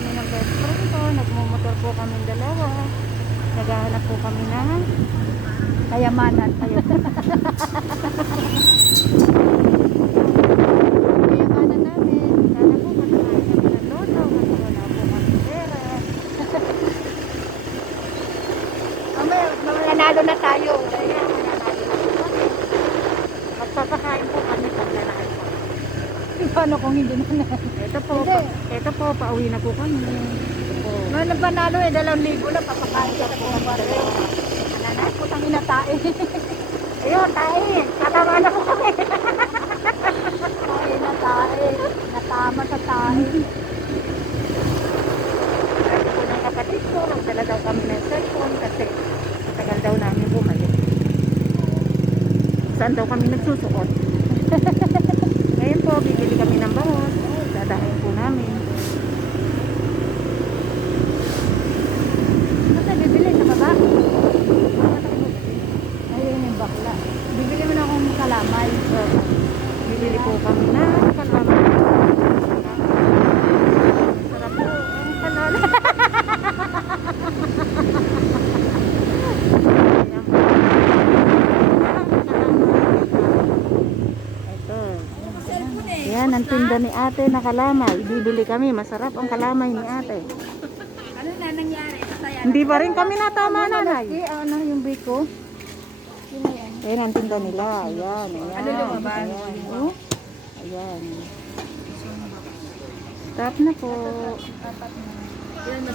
kami ng best friend ko. Nagmumotor po kami dalawa. Naghahanap po kami ng Kayamanan. kayamanan namin. Sana po matakain kami ng loto kasi wala po kami pera. Nanalo na tayo. Kaya mananalo na po kami. Magpapakain po kami pag nanalo po. Paano kung hindi na? Ito po, pauwi na po kami. Ano panalo 2,000 na papakain ka po ng barrio. Nanay, putang ina tae. Ayun, tayo. Katama na po kami. Tae na tae. Natama sa tae. Sabi po ng kapatid ko, magdala daw kami ng cellphone kasi tagal daw namin bumalik. Saan daw kami nagsusuot? Ngayon po, bibili kami ng bangos. Dadahin po namin. Kasi bibili sa baba. Ayun yung bakla. Bibili mo na akong kalamay. Bibili po kami na kalamay. Sarap po. Ang panalo. Ito. Yan, ang tinda ni ate na kalamay. Bibili kami. Masarap ang kalamay ni ate. Ano na nangyari? Masaya. Hindi pa rin kami natama, nanay. Ano yung biko? Ayan ang tinda nila. Ayan, ayan. Ano lumabas? Ayan, oh. Ayan. Stop na po. Ilan mo